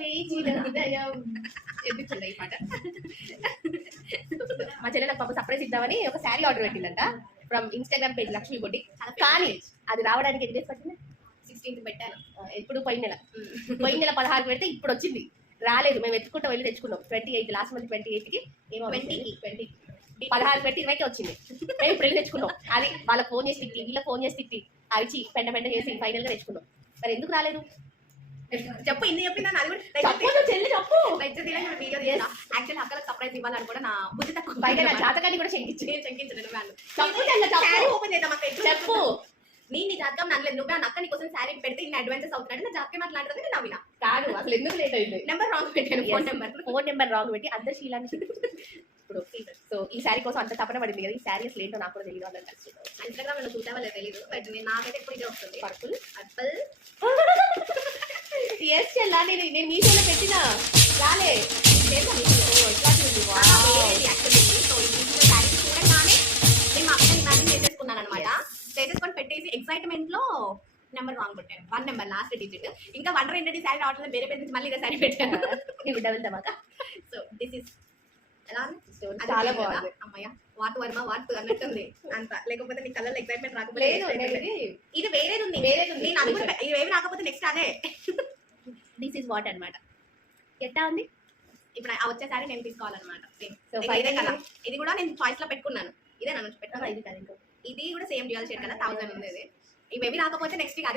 వేచిన హృదయం. ఈ పాట? మా చెల్లె నాకు పాప సర్ప్రైజ్ ఇద్దామని ఒక శారీ ఆర్డర్ పెట్టిందంట. ఫ్రమ్ ఇన్స్టాగ్రామ్ పేజ్ లక్ష్మీ కొట్టి కానీ అది రావడానికి ఎన్ని డేస్ పట్టింది? సిక్స్టీన్త్ పెట్టాను. ఎప్పుడు పోయిన నెల. పోయిన నెల పదహారు పెడితే ఇప్పుడు వచ్చింది. రాలేదు. మేము ఎత్తుకుంటాం వెళ్ళి తెచ్చుకున్నాం twenty eight last month twenty ఎయిట్కి ఏమో 20 కి. ట్వంటీ పదహారు పెట్టి ఇరవైకి వచ్చింది. మేము ఇప్పుడు వెళ్ళి తెచ్చుకున్నాం అది వాళ్ళకి ఫోన్ చేసి తిట్టి వీళ్ళకి ఫోన్ చేసి తిట్టి అరిచి పెంట పెంట చేసి ఫైనల్గా తెచ్చుకున్నాం మరి ఎందుకు రాలేదు? చెప్పు ఇన్ని చెప్పినా అది కూడా చెప్పు చెల్లి చెప్పు. వీడియో తీయా. యాక్చువల్ అక్కలకు సర్ప్రైజ్ ఇవ్వాలని కూడా నా బుద్ధి తక్కువ పైగా నా జాతకాన్ని కూడా వాళ్ళు చెప్పు చెప్పు. ఓపెన్ చేద్దాం చెప్పు. నీ జాతకం నన్నలేదు నువ్వే అక్క నీ కోసం శారీ పెడితే ఇన్ని అడ్వాన్సెస్ అవుతున్నాడు నా జాతకం అట్లాంటిది నేను నవ్విన కాదు అసలు ఎందుకు లేట్ అయింది నెంబర్ రాంగ్ పెట్టాను phone number phone number wrong పెట్టి అంత శీలాన్ని ఇప్పుడు సో ఈ శారీ కోసం అంత తపన పడింది కదా ఈ శారీ అసలు ఏంటో నాకు కూడా తెలియదు అన్నట్టు తెలుసుకున్నాను ఇన్స్టాగ్రామ్లో చూసావా తెలియదు బట్ నేను నాకైతే ఎప్పుడు ఇదే వస్తుంది. పర్పుల్ అప్పల్ ఎస్ చెల్లా నేను నేను మీషోలో పెట్టిన రాలే. చేసేసుకొని పెట్టేసి ఎక్సైట్మెంట్లో నెంబర్ రాంగ్ పెట్టాను వన్ నెంబర్ లాస్ట్ డిజిట్ ఇంకా వన్ రెండెడ్ శారీ రావట్లేదు. వేరే పేరు నుంచి మళ్ళీ ఇదే శారీ పెట్టాను. డబుల్ ధమాకా సో దిస్ ఇస్ చాలా? బాగుంది. అమ్మయ్య వాట్ వర్మ వాట్ అన్నట్టుంది. అంత. లేకపోతే నీ కళ్ళలో ఎక్సైట్మెంట్ రాకపోతే ఇది వేరేది ఉంది. వేరేది ఉంది. నేను అది కూడా ఇవేవి రాకపోతే నెక్స్ట్ అదే. దిస్ ఇస్ వాట్ అన్నమాట. ఎట్టా ఉంది? ఇప్పుడు ఆ వచ్చే సారీ నేను తీసుకోవాలన్నమాట. సో ఇదే ఫైనల్ కదా ఇది కూడా నేను చాయిస్లో పెట్టుకున్నాను. ఇదే నన్ను ఇది పెట్టుకున్నాను. కాదు ఇంకో. ఇది కూడా సేమ్ డ్యూయల్ షేడ్ కదా థౌసండ్ ఉంది ఇది ఇవేవి రాకపోతే నెక్స్ట్ అదే